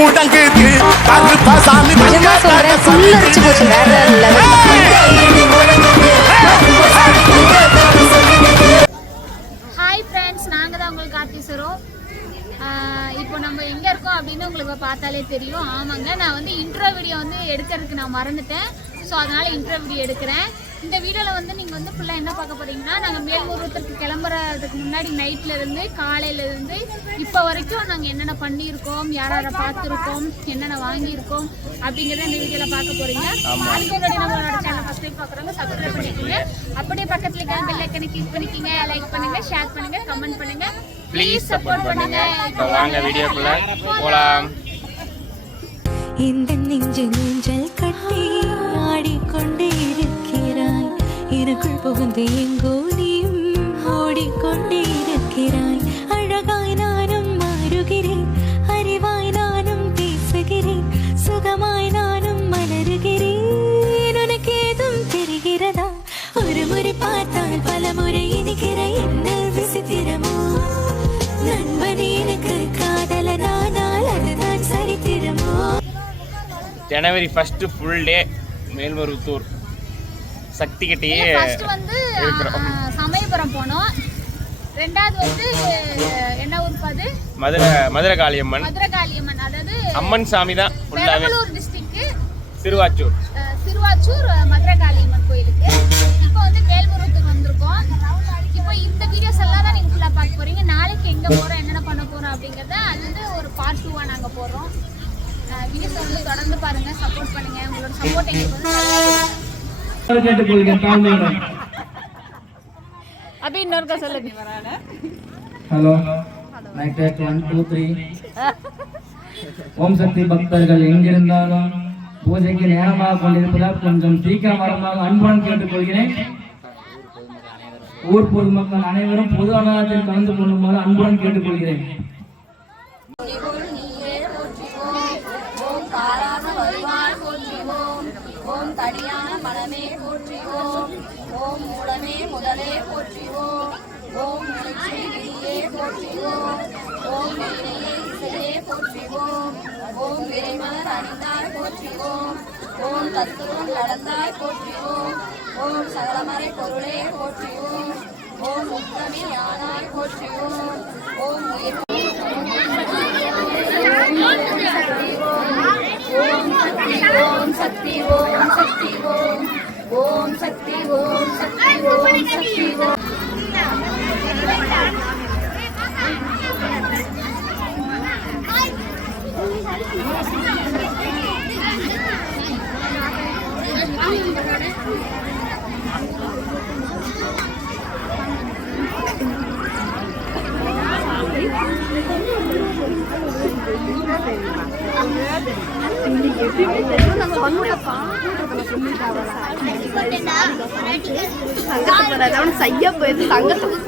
முடங்குது கருப்பசாமி புல்லரிச்சு போச்சு வேற level. Hi friends, நாங்கள் தான் உங்களுக்கு கார்த்திஸ்வரம். இப்போ நம்ம எங்கே இருக்கோம் அப்படின்னு உங்களுக்கு பார்த்தாலே தெரியும். ஆமாங்க, நான் வந்து இன்ட்ரோ வீடியோ வந்து எடுக்கிறதுக்கு நான் மறந்துட்டேன். ஸோ அதனால் இன்ட்ரோ வீடியோ எடுக்கிறேன். இந்த வீடியோவில் வந்து நீங்கள் வந்து ஃபுல்லாக என்ன பார்க்க போகிறீங்கன்னா, நாங்கள் மேல்மருவத்தூருக்கு கிளம்புறதுக்கு முன்னாடி நைட்லேருந்து காலையிலேருந்து இப்போ வரைக்கும் நாங்கள் என்னென்ன பண்ணியிருக்கோம், யாரை பார்த்துருக்கோம், என்னென்ன வாங்கியிருக்கோம் அப்படிங்கிறத இந்த வீடியோவில் பார்க்க போகிறீங்க. அதுக்கு முன்னாடி நம்மளோட சேனல் ஃபஸ்ட் டைம் பார்க்குறவங்க சப்ஸ்கிரைப் பண்ணிக்கோங்க. அப்படியே பக்கத்தில் இருக்க பெல் ஐக்கனை கிளிக் பண்ணிக்கோங்க. லைக் பண்ணுங்கள், ஷேர் பண்ணுங்கள், கமெண்ட் பண்ணுங்கள், ப்ளீஸ் சப்போர்ட் பண்ணுங்கள். இப்போ வாங்க வீடியோக்குள்ள போகலாம். இந்த நெஞ்சு ஊஞ்சல் கட்டி ஆடிக்கொண்டே இருக்கிறாய், எனக்குள் புகுந்து எங்கோ நீயும் ஓடிக்கொண்டே இருக்கிறாய். அழகாய் நானும் மாறுகிறேன், அறிவாய் நானும் பேசுகிறேன், சுகமாய் நானும் மலருகிறேன். உனக்கு ஏதும் தெரிகிறதா? ஒரு முறை பார்த்தால் பல முறை இனிக்கிற என்ன விசித்திரமோ? நண்பனே எனக்கு காதலனானால் அதுதான் சரித்திரமோ? ஜனவரி 1 ஃபுல் டே மேல்மருவத்தூர் சக்தி கிட்டேயே வந்து சமயபுரம் போனோம். ரெண்டாவது வந்து என்ன ஊர் பாது? மதுரை காளியம்மன். அதாவது அம்மன் சாமி தான். பெரம்பலூர் டிஸ்ட்ரிக்ட் சிறுவாச்சூர் மதுரை காளியம்மன் கோயிலுக்கு. இப்போ வந்து மேல்மருவத்தூர் வந்திருக்கோம். இப்போ இந்த வீடியோஸ் எல்லாம் தான் நீங்க ஃபுல்லா பார்க்க போறீங்க. நாளைக்கு எங்க போறோம், என்னென்ன பண்ண போறோம் அப்படிங்கறத அது வந்து ஒரு பார்ட் 2-ஆ நாங்க போடுறோம். வீடியோஸ் வந்து தொடர்ந்து பாருங்க, சப்போர்ட் பண்ணுங்க. உங்களோட சப்போர்ட் எங்களுக்கு வந்து கேட்டுக்கொள்கிறேன் தாழ்மையுடன். அப்படி இன்னொருக்கா சொல்லுங்க. Hello, mike test 1 2 3. Om Shakti பக்தர்கள் எங்கிருந்தாலும் பூஜைக்கு நேரமாக கொண்டிருப்பதால் கொஞ்சம் சீக்கிரம் வரமாக அன்புடன் கேட்டுக்கொள்கிறேன். ஊர் பொதுமக்கள் அனைவரும் பொது அன்னதானத்தில் கலந்து கொள்ளுமாறு அன்புடன் கேட்டுக்கொள்கிறேன். ஓம் தடியான மனமே போற்றிவோம், ஓம் மூலமே முதலே போற்றிவோம், ஓம் முயற்சி விதியே போற்றிவோம், ஓம் வீணையே இசையே போற்றிவோம், ஓம் விரைமலர் அணிந்தாய் போற்றிவோம், ஓம் தத்துவம் நடந்தாய் போற்றிவோம், ஓம் சகலமறை பொருளே போற்றிவோம், ஓம் முத்தமி யானாய் போற்றிவோம், ஓம் உயிர் ஓம் சக்தி ஓம் சக்தி ஓம் ஓம் சக்தி ஓம் சக்தி ஓம் சக்தி ஓம். சையா போயிடுது தங்கத்துக்கு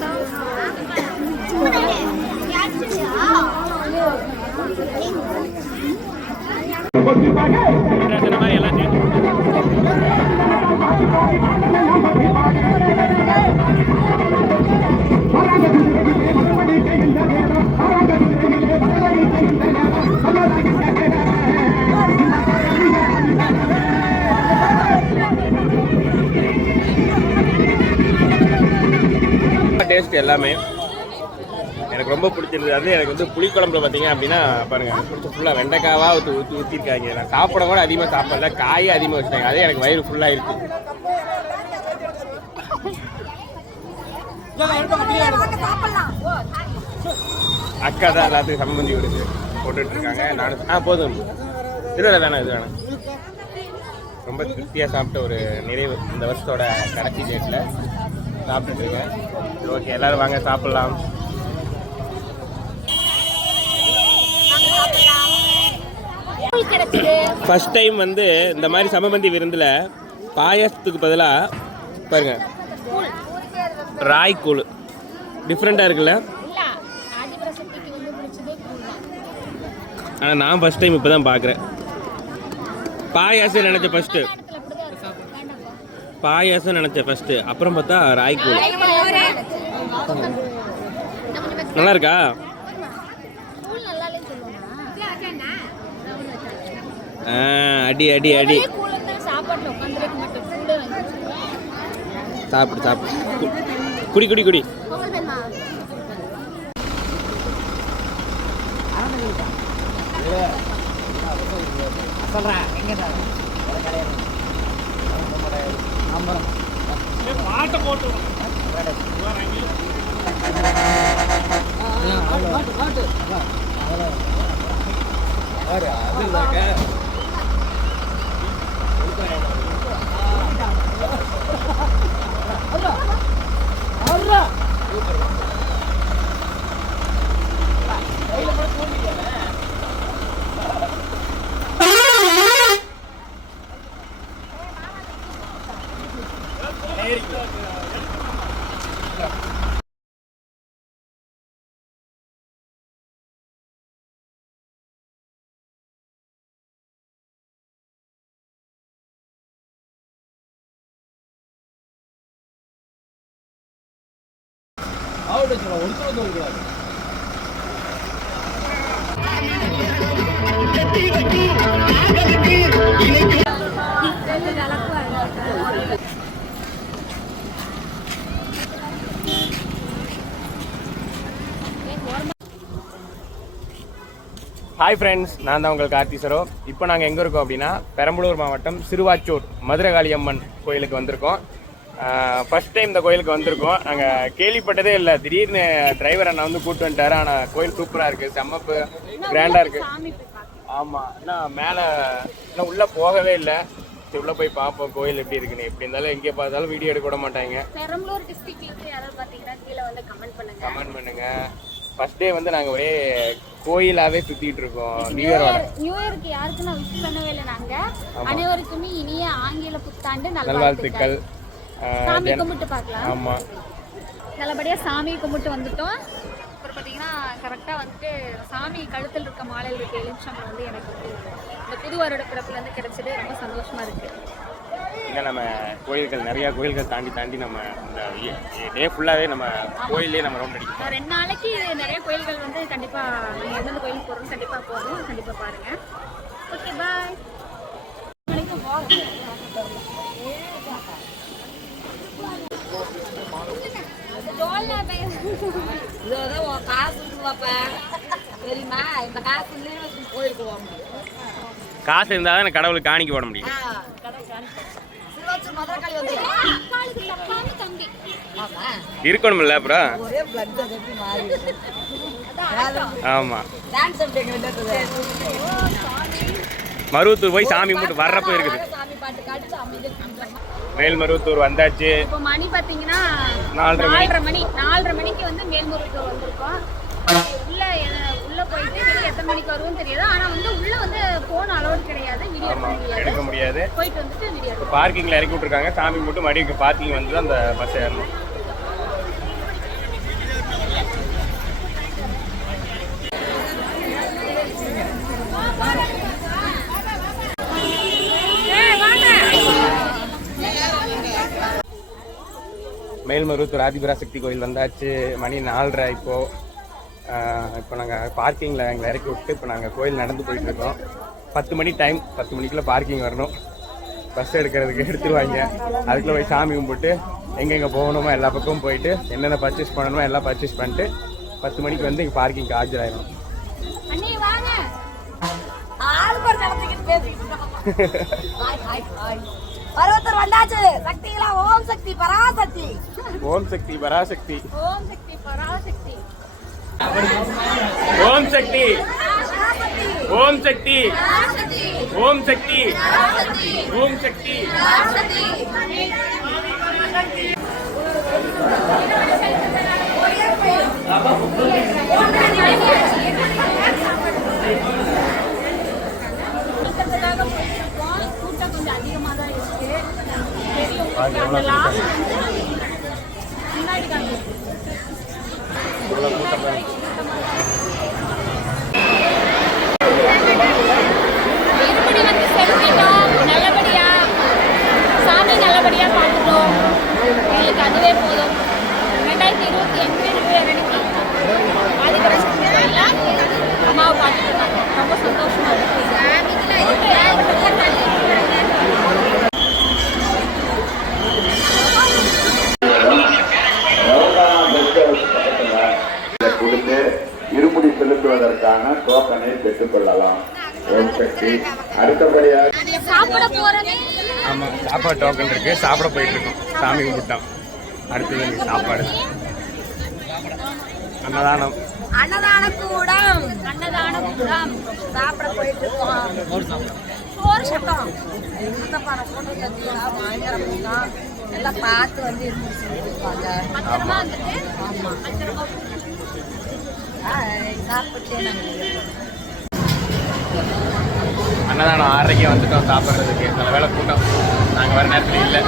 டேஸ்ட் எல்லாமே எனக்கு ரொம்ப பிடிச்சிருந்தது. அது எனக்கு வந்து புளிக்குழம்புல பார்த்தீங்க அப்படின்னா பாருங்க, ஃபுல்லாக வெண்டைக்காவாக ஊற்றிருக்காங்க. நான் சாப்பிட கூட அதிகமாக சாப்பிடல, காயை அதிகமாக வச்சுட்டாங்க. அதே எனக்கு வயிறு ஃபுல்லாக இருக்கு. அக்கா தான் எல்லாத்துக்கும் சம்பந்தி விடுது போட்டுட்டு இருக்காங்க. நானும் போதும், இல்லை வேணாம், இது வேணாம். ரொம்ப திருப்தியாக சாப்பிட்ட ஒரு நிறைவு இந்த வருஷத்தோட கடைசி டேட்டில் சாப்பிட்டுட்டு இருக்கேன். ஓகே, எல்லாரும் வாங்க சாப்பிடலாம். ஃபர்ஸ்ட் டைம் வந்து இந்த மாதிரி சமபந்தி விருந்தில் பாயாசத்துக்கு பதிலாக பாருங்க ராய் கூழ் டிஃப்ரெண்ட்டாக இருக்குல்ல. ஆனால் நான் ஃபர்ஸ்ட் டைம் இப்போ தான் பார்க்குறேன். பாயாசம் நினச்சேன் ஃபஸ்ட்டு, அப்புறம் பார்த்தா ராய்க்கூழ். நல்லா இருக்கா? அடி அடி அடி. சாப்பாட்டில் உட்காந்துருக்கு மட்டும் ஃபுட்டு வாங்கி சாப்பிடு சாப்பிடு. குடி குடி குடி. ஹாய் ஃப்ரெண்ட்ஸ், நான் தான் உங்கள் கார்த்திசரோ. இப்போ நாங்கள் எங்கே இருக்கோம் அப்படின்னா பெரம்பலூர் மாவட்டம் சிறுவாச்சூர் மதுரகாளியம்மன் கோயிலுக்கு வந்திருக்கோம். ஃபர்ஸ்ட் டைம் இந்த கோயிலுக்கு வந்திருக்கோம். நாங்கள் கேள்விப்பட்டதே இல்லை. திடீர்னு டிரைவர் அண்ணா வந்து கூப்பிட்டு வந்துட்டாரு. ஆனால் கோயில் சூப்பராக இருக்குது, செம்மப்பு கிராண்டாக இருக்குது. ஆமாம், ஆனால் மேலே இன்னும் உள்ளே போகவே இல்லை. உள்ளே போய் பார்ப்போம் கோயில் எப்படி இருக்குன்னு. எப்படி இருந்தாலும் எங்கே பார்த்தாலும் வீடியோ எடுக்க விட மாட்டாங்க. பெரம்பலூர் டிஸ்ட்ரிக்ட்ல யாராவது பார்த்தீங்கன்னா கீழே வந்து கமெண்ட் பண்ணுங்க. ஃபர்ஸ்ட் டே வந்து நாங்கள் ஒரே கோயிலாகவே சுற்றிட்டு இருக்கோம். நியூ இயருக்கு யாருக்கு நான் விஷ் பண்ணவே இல்லை. நாங்கள் அனைவருக்குமே இனிய ஆங்கில புத்தாண்டு நல்வாழ்த்துக்கள். சாமி கும்பிட்டு பார்க்கலாம். ஆமாம், நல்லபடியாக சாமி கும்பிட்டு வந்துட்டோம். அப்புறம் பார்த்தீங்கன்னா கரெக்டாக வந்துட்டு சாமி கழுத்தில் இருக்க மாலையில் இருக்க எலுமிச்சம்பழம் வந்து எனக்கு வந்து இந்த புது வருட பிறப்புலேருந்து கிடைச்சது. ரொம்ப சந்தோஷமாக இருக்குது. இங்கே நம்ம கோயில்கள் நிறையா கோயில்கள் தாண்டி நம்ம இந்த டே ஃபுல்லாகவே நம்ம கோயிலே நம்ம ரவுண்ட் அடிக்கணும். 2 நாளைக்கு நிறைய கோயில்கள் வந்து கண்டிப்பாக நீங்கள் எந்தெந்த கோயிலுக்கு போகிறோம் கண்டிப்பாக போகணும். கண்டிப்பாக பாருங்கள். ஓகே, பாய். காசு இருந்தால் தான் கடவுளுக்கு காணிக்க போட முடியும். இருக்கணும்ல அப்புறம். ஆமாம், மருவத்தூர் போய் சாமி கும்பிட்டு வர்றப்போ இருக்குது. மேல்மருவத்தூர் வந்தாச்சு. இப்போ மணி பார்த்தீங்கன்னா 4:30 மணிக்கு வந்து மேல்மருவத்தூர் வந்திருக்கோம். உள்ள போயிட்டு வெளியே எத்தனை மணிக்கு வருவோம்னு தெரியாது. ஆனால் வந்து உள்ள வந்து போன் அலோட் கிடையாது, வீடியோ எடுக்க முடியாது. போயிட்டு வந்துட்டு வீடியோ பார்க்கிங்ல இறக்கி விட்டுருக்காங்க. சாமி கும்பிட்டு மறுபடியும் பார்க்கிங் வந்து அந்த பஸ் ஏறணும். மேல்மருவத்தூர் ஆதிபராசக்தி கோயில் வந்தாச்சு. மணி 4:30 இப்போ நாங்கள் பார்க்கிங்கில் எங்களை இறக்கி விட்டு இப்போ நாங்கள் கோயில் நடந்து போயிட்டுருக்கோம். 10 மணி டைம். 10 மணிக்குள்ளே பார்க்கிங் வரணும். பஸ் எடுக்கிறதுக்கு எடுத்துருவாங்க. அதுக்குள்ளே போய் சாமி கும்பிட்டு எங்கெங்கே போகணுமோ எல்லா பக்கமும் போயிட்டு என்னென்ன பர்ச்சேஸ் பண்ணணுமோ எல்லாம் பர்ச்சேஸ் பண்ணிட்டு 10 மணிக்கு வந்து இங்கே பார்க்கிங்க்கு ஆஜராயிடும். பர்வத்தர் வந்தாச்சு. சக்திகளா, ஓம் சக்தி பராசக்தி. ஓம் சக்தி பராசக்தி. ஓம் சக்தி பராசக்தி. ஓம் சக்தி. ஓம் சக்தி. ஓம் சக்தி. ஓம் சக்தி. கூட்டம் கொஞ்சம் அதிகமாக தான் இருக்கு. லாஸ்ட் முன்னாடி காட்டு இருபடி வந்து செலுத்திட்டோம். நல்லபடியா சாமி நல்லபடியா பார்த்துட்டோம். எங்களுக்கு அதுவே போதும். 2025 ஆதிபராசக்தி கோயிலில் அம்மாவை பார்த்துட்டு இருக்காங்க. ரொம்ப சந்தோஷமா இருக்கு. சாப்பிட போறதே ஆமாம், சாப்பாடு டோக்கன் இருக்கு, சாப்பிட போயிட்டு இருக்கோம். சாமி கும்பிட்டோம். அடுத்தது நீ சாப்பாடு அன்னதானம். அன்னதான கூடம் சாப்பிட போயிட்டு இருக்கோம். சோறு சட்டம் பயங்கர கூட்டம் எல்லாம் பார்த்து வந்து இருப்பாங்க. சாப்பிட்டு அன்னதானம் 6:30 வந்துட்டோம் சாப்பிட்றதுக்கு. நல்ல வேலை கூட்டம், நாங்கள் வர நேரத்தில் இல்லை.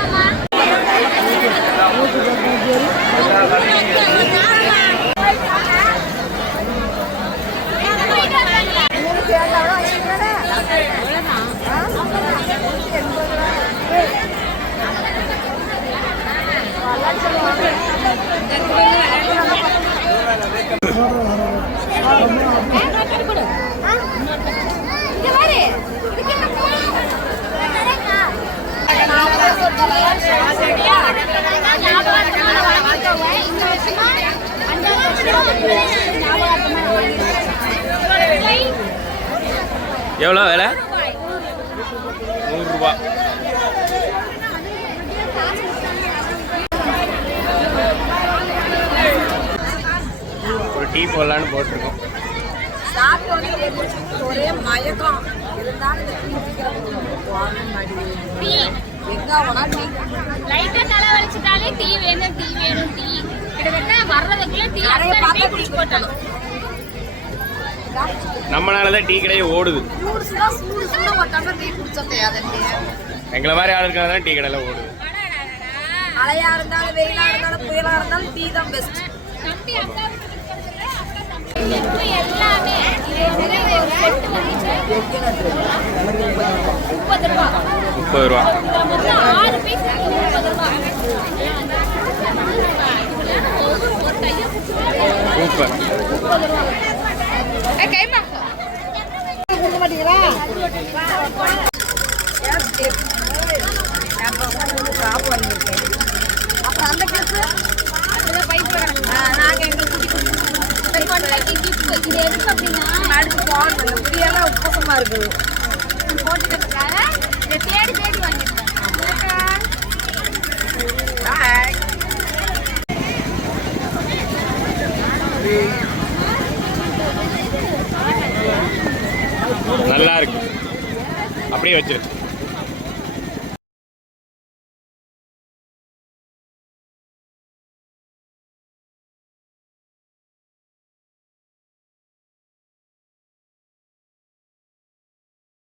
எவ்வளோ விலை? 100 ரூபா. ஒரு டீ போடலான்னு போட்டிருக்கோம். ஒரே மயக்கம் லைட்டா தலை வலிச்சுட்டாலே டீ வேணும் டீ. கிட்டத்தட்ட வர்றதுக்குள்ள டீ குடிச்சு போட்டாங்க. நம்மளாலதான் டீ கடையே ஓடுது. எங்களை மாதிரி ஆள் இருக்கிறதா டீ கடையில ஓடுது. மழையா இருந்தாலும் வெயிலா இருந்தாலும் புயலா இருந்தாலும் டீ தான் பெஸ்ட். எல்லாமே ஒரு செட் வந்து 30 ரூபா. 30 ரூபா. 6 பீஸ் 30 ரூபா. ஒரு கையை சூப்பர். கைமா கொடுக்க மாட்டீங்களா? அப்புறம் அந்த கிளாஸ் நாங்க எங்களுக்கு இது எதுக்கு அப்படின்னா அடுத்து போகணும். முடியெல்லாம் உப்பசமா இருக்குது. போட்டுக்கிறதுக்காக இதை தேடி வாங்கிருக்கேன். நல்லா இருக்கு, அப்படியே வச்சிரு.